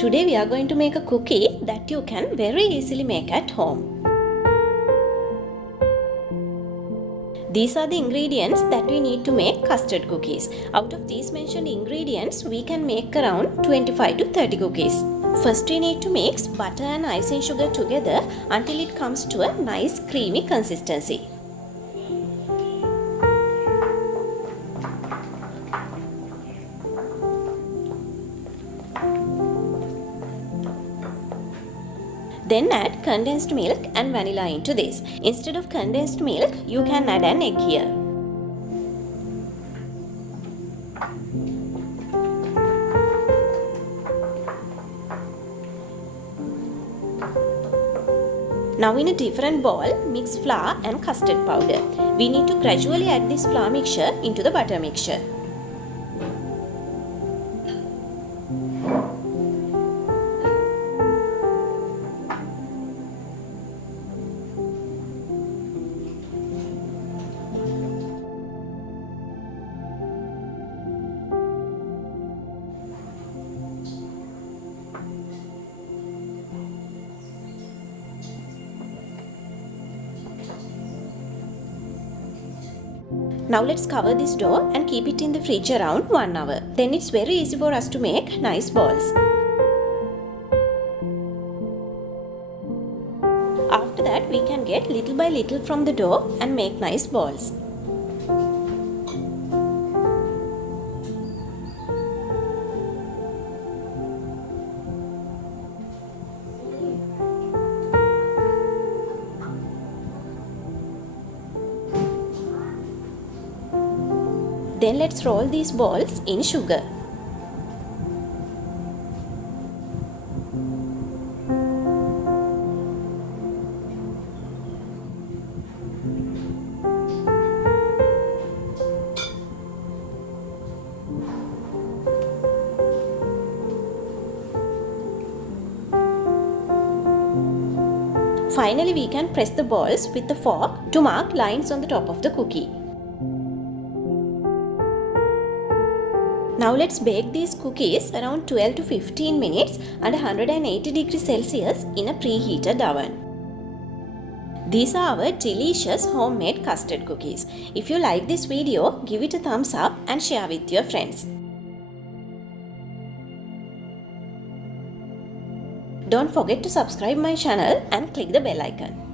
Today we are going to make a cookie that you can very easily make at home. These are the ingredients that we need to make custard cookies. Out of these mentioned ingredients, we can make around 25 to 30 cookies. First we need to mix butter and icing sugar together until it comes to a nice creamy consistency. Then add condensed milk and vanilla into this. Instead of condensed milk, you can add an egg here. Now in a different bowl, mix flour and custard powder. We need to gradually add this flour mixture into the butter mixture. Now let's cover this dough and keep it in the fridge around 1 hour. Then it's very easy for us to make nice balls. After that, we can get little by little from the dough and make nice balls. Then let's roll these balls in sugar. Finally, we can press the balls with the fork to mark lines on the top of the cookie. Now let's bake these cookies around 12 to 15 minutes under 180 degrees Celsius in a preheated oven. These are our delicious homemade custard cookies. If you like this video, give it a thumbs up and share with your friends. Don't forget to subscribe my channel and click the bell icon.